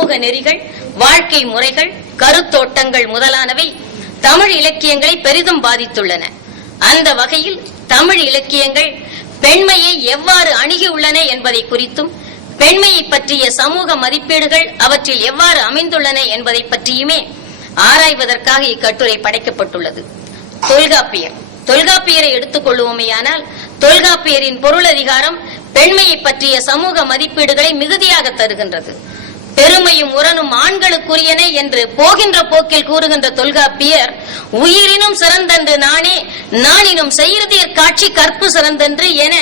சமூக நெறிகள், வாழ்க்கை முறைகள், கருத்தோட்டங்கள் முதலானவை தமிழ் இலக்கியங்களை பெரிதும் பாதித்துள்ளன. அந்த வகையில் தமிழ் இலக்கியங்கள் பெண்மையை எவ்வாறு அணுகியுள்ளன என்பதை குறித்தும், பெண்மையை பற்றிய சமூக மதிப்பீடுகள் அவற்றில் எவ்வாறு அமைந்துள்ளன என்பதை பற்றியுமே ஆராய்வதற்காக இக்கட்டுரை படைக்கப்பட்டுள்ளது. தொல்காப்பியரை எடுத்துக் கொள்வோமேயானால், தொல்காப்பியரின் பொருளதிகாரம் பெண்மையை பற்றிய சமூக மதிப்பீடுகளை மிகுதியாக தருகின்றது. பெருமையும் உரனும் ஆண்களுக்குரியன என்று போகின்ற போக்கில் கூறுகின்ற தொல்காப்பியர், உயிரினும் சிறந்தன்று நானே, நானினும் செய்தியற் காட்சி கற்பு சிறந்தன்று என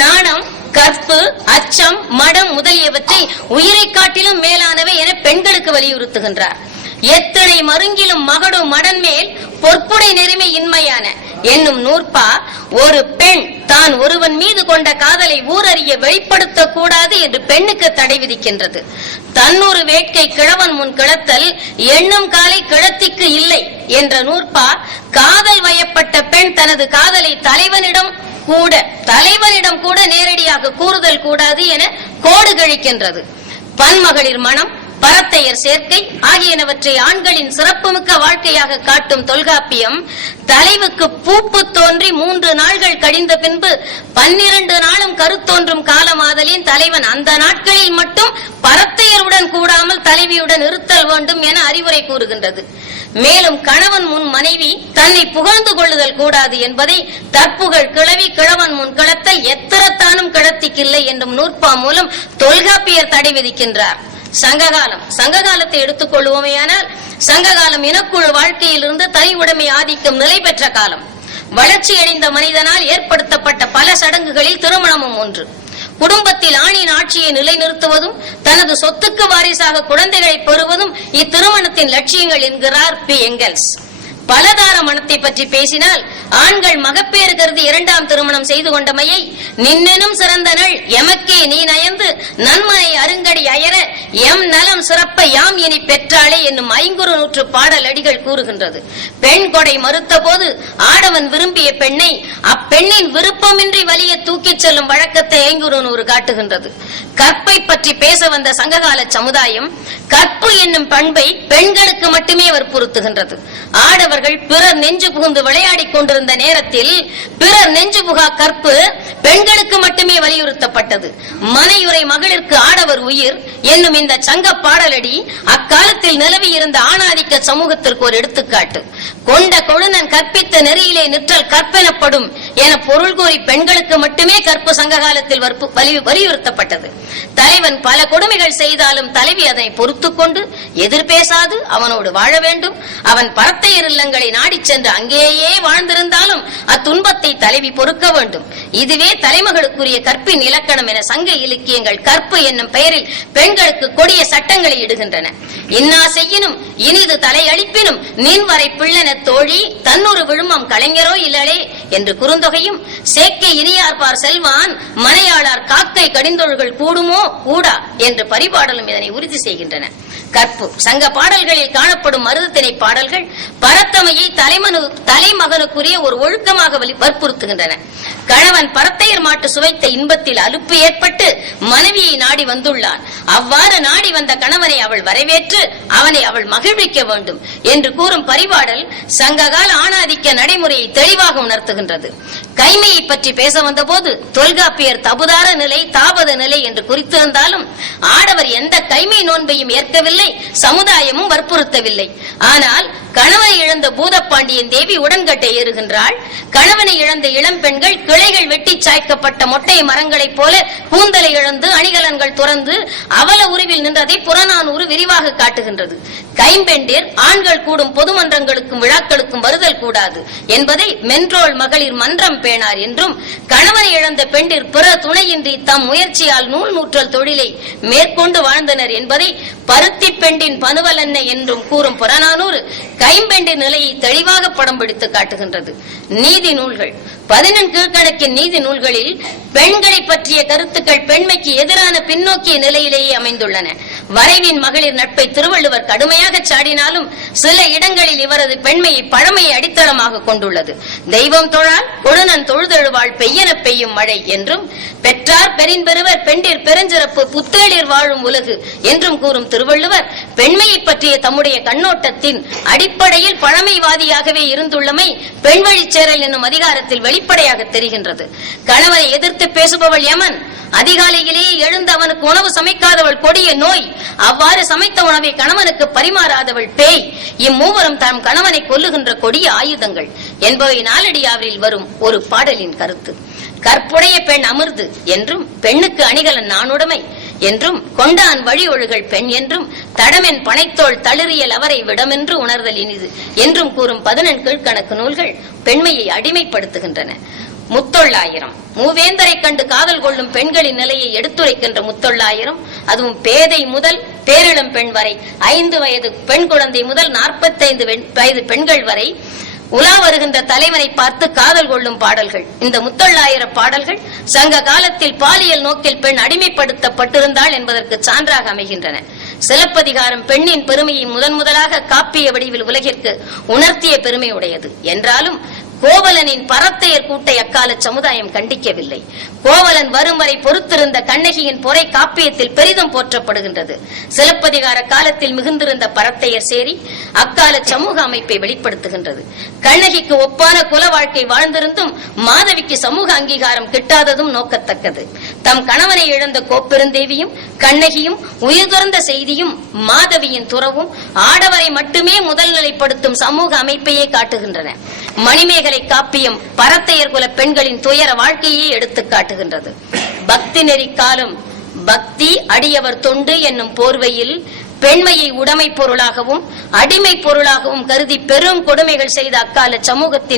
நாணம், கற்பு, அச்சம், மடம் முதலியவற்றை உயிரை காட்டிலும் மேலானவை என பெண்களுக்கு வலியுறுத்துகின்றார். எத்தனை மருங்கிலும் மகடும் மடன் மேல் பொற்புடை நெறிமை இன்மையான என்னும் நூற்பா, ஒரு பெண் தான் ஒருவன் மீது கொண்ட காதலை ஊரறிய வெளிப்படுத்தக் கூடாது என்று பெண்ணுக்கு தடை விதிக்கின்றது. தன்னொரு வேட்கை கிழவன் முன் கிளத்தல் எண்ணும் காலை கிழத்திக்கு இல்லை என்ற நூற்பா, காதல் வயப்பட்ட பெண் தனது காதலை தலைவனிடம் கூட நேரடியாக கூறுதல் கூடாது என கோடு கழிக்கின்றது. பன்மகளிர் மனம், பரத்தையர் சேர்க்கை ஆகியனவற்றை ஆண்களின் சிறப்புமிக்க வாழ்க்கையாக காட்டும் தொல்காப்பியம், தலைவுக்கு பூப்பு தோன்றி 3 நாள்கள் கழிந்த பின்பு 12 நாளும் கருத்தோன்றும் காலமாதலின் தலைவன் அந்த நாட்களில் மட்டும் பரத்தையருடன் கூடாமல் தலைவியுடன் இருத்தல் வேண்டும் என அறிவுரை கூறுகின்றது. மேலும் கணவன் முன் மனைவி தன்னை புகழ்ந்து கொள்ளுதல் கூடாது என்பதை தற்புகழ் கிழவி கிழவன் முன் கிளத்தல் எத்திரத்தானும் கிளத்திக்கில்லை என்னும் நூற்பா மூலம் தொல்காப்பியர் தடை விதிக்கின்றார். சங்ககாலத்தை எடுத்துக் கொள்வோமேயானால், சங்ககாலம் இனக்குழு வாழ்க்கையிலிருந்து தனி உடைமை ஆதிக்கம் நிலை பெற்ற காலம். வளர்ச்சியடைந்த மனிதனால் ஏற்படுத்தப்பட்ட பல சடங்குகளில் திருமணமும் ஒன்று. குடும்பத்தில் ஆணின் ஆட்சியை நிலைநிறுத்துவதும் தனது சொத்துக்கு வாரிசாக குழந்தைகளை பெறுவதும் இத்திருமணத்தின் லட்சியங்கள் என்கிறார் பி. எங்கெல்ஸ். பலதார மனத்தை பற்றி பேசினால், ஆண்கள் மகப்பேறு கருதி 2ஆம் திருமணம் செய்து கொண்டமையை நின்னெனும் சிறந்தனள் எமக்கே நீ நயந்து நன்மனை அருங்கடி அயர எம் நலம் சிறப்ப யாம் இனி பெற்றாளே என்னும் 500 பாடல் அடிகள் கூறுகின்றது. பெண் கொடை மறுத்த போது ஆடவன் விரும்பிய பெண்ணை அப்பெண்ணின் விருப்பமின்றி வலிய தூக்கிச் செல்லும் வழக்கத்தை 500 காட்டுகின்றது. கற்பை பற்றி பேச வந்த சங்ககால சமுதாயம் கற்பு என்னும் பண்பை பெண்களுக்கு மட்டுமே வற்புறுத்துகின்றது. ஆடவர்கள் பிறர் நெஞ்சு புகுந்து விளையாடிக் கொண்டிருந்த நேரத்தில் பிறர் நெஞ்சு புகா கற்பு பெண்களுக்கு மட்டுமே வலியுறுத்தப்பட்டது. மனையுரை மகளிருக்கு ஆடவர் உயிர் என்னும் இந்த சங்க பாடலடி அக்காலத்தில் நிலவி இருந்த ஆணாதிக்க சமூகத்திற்கு ஒரு எடுத்துக்காட்டு. கொண்ட கொழுநன் கற்பித்த நெறியிலே நிற்றல் கற்பெனப்படும் என பொருள் கூறி பெண்களுக்கு மட்டுமே கற்பு சங்ககாலத்தில் வலியுறுத்தப்பட்டது. தலைவன் பல கொடுமைகள் செய்தாலும் தலைவி அதனை பொறுத்துக் கொண்டு எதிர்பேசாது அவனோடு வாழ வேண்டும். அவன் பரத்தையர் இல்லங்களை நாடிச் சென்று அங்கேயே வாழ்ந்திருந்தாலும் அத்துன்பத்தை தலைவி பொறுக்க வேண்டும். இதுவே தலைமகளுக்குரிய கற்பின் இலக்கணம் என சங்க இலக்கியங்கள் கற்பு என்னும் பெயரில் பெண்களுக்கு கொடிய சட்டங்களை இடுகின்றன. இன்னா செய்யினும் இனிது தலையளிப்பினும் நின்வரை பிள்ளன தோழி தன்னொரு விழுமம் கலைஞரோ இல்லலே என்று குறுந்தொகையும், சேக்கை இனியார்பார் செல்வான் மனையாளார் காக்கை கடிந்தொழுகள் கூடுமோ கூடா என்று பரிபாடலும் இதனை உறுதி செய்கின்றன. கற்பு சங்க பாடல்களில் காணப்படும் மருதத்திணை பாடல்கள் பரத்தமையை தலைமகனுக்குரிய ஒரு ஒழுக்கமாக வற்புறுத்துகின்றன. கணவன் பரத்தையர் மாட்டு சுவைத்த இன்பத்தில் அலுப்பு ஏற்பட்டு மனைவியை நாடி வந்துள்ளான். அவ்வாறு நாடி வந்த கணவனை அவள் வரவேற்று அவனை அவள் மகிழ்விக்க வேண்டும் என்று கூறும் பரிபாடல் சங்ககால ஆணாதிக்க நடைமுறையை தெளிவாக உணர்த்துகின்றது. கைமையை பற்றி பேச வந்த போது தொல்காப்பியர் தபுதார நிலை தாபத நிலை என்று குறித்திருந்தாலும் ஆடவர் எந்த கைமை நோன்பையும் ஏற்கவில்லை, சமுதாயமும் வற்புறுத்தவில்லை. ஆனால் கணவனை இழந்த பூதப்பாண்டியன் தேவி உடன்கட்டை ஏறுகின்றாள். கணவனை இழந்த இளம் பெண்கள் கிளைகள் வெட்டி சாய்க்கப்பட்ட மொட்டை மரங்களைப் போல கூந்தலை இழந்து அணிகலன்கள் துறந்து அவல உருவில் நின்றதை புறநானூறு விரிவாக காட்டுகின்றது. கைம்பெண்டிர் ஆண்கள் கூடும் பொதுமன்றங்களுக்கும் விழாக்களுக்கும் வருதல் கூடாது என்பதை மென்றோள் மகளிர் மன்றம் பேணார் என்றும், கணவனை இழந்த பெண்டிர் பிற துணையின்றி தம் முயற்சியால் நூல் நூற்றல் தொழிலை மேற்கொண்டு வாழ்ந்தனர் என்பதை பருத்தி பெண்டின் பனுவலன்ன என்றும் கூறும் புறநானூறு கைம்பெண்டின் நிலையை தெளிவாக படம் பிடித்து காட்டுகின்றது. நீதி நூல்கள் 14 கீழ்கணக்கின் நீதி நூல்களில் பெண்களை பற்றிய கருத்துக்கள் பெண்மைக்கு எதிரான பின்னோக்கிய நிலையிலேயே அமைந்துள்ளன. வரைவின் மகளிர் நட்பை திருவள்ளுவர் கடுமையாக சாடினாலும் சில இடங்களில் இவரது பெண்மையை பழமையை அடித்தளமாக கொண்டுள்ளது. தெய்வம் தொழால் கொடுநன் தொழுதெழுவாள் பெய்யன பெய்யும் மழை என்றும், பெற்றார் பெருவர் பெண்டிர் பெருஞ்சிறப்பு புத்தேளிர் வாழும் உலகு என்றும் கூறும் திருவள்ளுவர் பெண்மையை பற்றிய தம்முடைய கண்ணோட்டத்தின் அடிப்படையில் பழமைவாதியாகவே இருந்துள்ளமை பெண்வழிச் சேரல் என்னும் அதிகாரத்தில் வெளிப்படையாக தெரிகின்றது. கணவனை எதிர்த்து பேசுபவள் யமன், அதிகாலையிலேயே எழுந்து அவனுக்கு உணவு சமைக்காதவள் கொடிய நோய், அவ்வாறு சமைத்த உணவை கணவனுக்கு பரிமாறாதவள் பேய், இம்மூவரும் தாம் கணவனை கொல்லுகின்ற கொடிய ஆயுதங்கள் என்பவை நாலடியாவில் வரும் ஒரு பாடலின் கருத்து. கற்புடைய பெண் அமிர்து என்றும், பெண்ணுக்கு அணிகலன் நானுடைமை என்றும், கொண்டான் வழி ஒழுகள் பெண் என்றும், தடமென் பனைத்தோள் தளிரியல் அவரை விடமென்று உணர்தல் இனிது என்றும் கூறும் 14 கீழ்கணக்கு நூல்கள் பெண்மையை அடிமைப்படுத்துகின்றன. முத்தொள்ளாயிரம் மூவேந்தரை கண்டு காதல் கொள்ளும் பெண்களின் நிலையை எடுத்துரைக்கின்ற முத்தொள்ளாயிரம், அதுவும் பேதை முதல் பேரிளம் பெண் வரை, 5 வயது பெண் குழந்தை முதல் 45 வயது பெண்கள் வரை உலா வருகின்ற தலைவனை பார்த்து காதல் கொள்ளும் பாடல்கள். இந்த முத்தொள்ளாயிர பாடல்கள் சங்க காலத்தில் பாலியல் நோக்கில் பெண் அடிமைப்படுத்தப்பட்டிருந்தாள் என்பதற்கு சான்றாக அமைகின்றன. சிலப்பதிகாரம் பெண்ணின் பெருமையை முதலாக காப்பிய வடிவில் உலகிற்கு உணர்த்திய பெருமை உடையது என்றாலும் கோவலனின் பரத்தையர் கூட்டை அக்கால சமுதாயம் கண்டிக்கவில்லை. கோவலன் வரும் வரை பொறுத்திருந்த கண்ணகியின் பொறை காப்பியத்தில் பெரிதும் போற்றப்படுகின்றது. சிலப்பதிகார காலத்தில் மிகுந்திருந்த பரத்தையர் சேரி அக்கால சமூக அமைப்பை வெளிப்படுத்துகின்றது. கண்ணகிக்கு ஒப்பான குல வாழ்க்கை வாழ்ந்திருந்தும் மாதவிக்கு சமூக அங்கீகாரம் கிட்டாததும் நோக்கத்தக்கது. தம் கணவனை இழந்த கோப்பெருந்தேவியும் கண்ணகியும் உயிர் துறந்த செய்தியும் மாதவியின் துறவும் ஆடவரை மட்டுமே முதல் நிலைப்படுத்தும் சமூக அமைப்பையே காட்டுகின்றன. மணிமேகலை காப்பியம் பரத்தையர் குல பெண்களின் துயர வாழ்க்கையை எடுத்து காட்டுகின்றது. பக்தி நெறி காலம் பக்தி அடியவர் தொண்டு என்னும் போர்வையில் பெண்மையை உடைமை பொருளாகவும் அடிமை பொருளாகவும் கருதி பெரும் கொடுமைகள் செய்த அக்கால சமூகத்தின்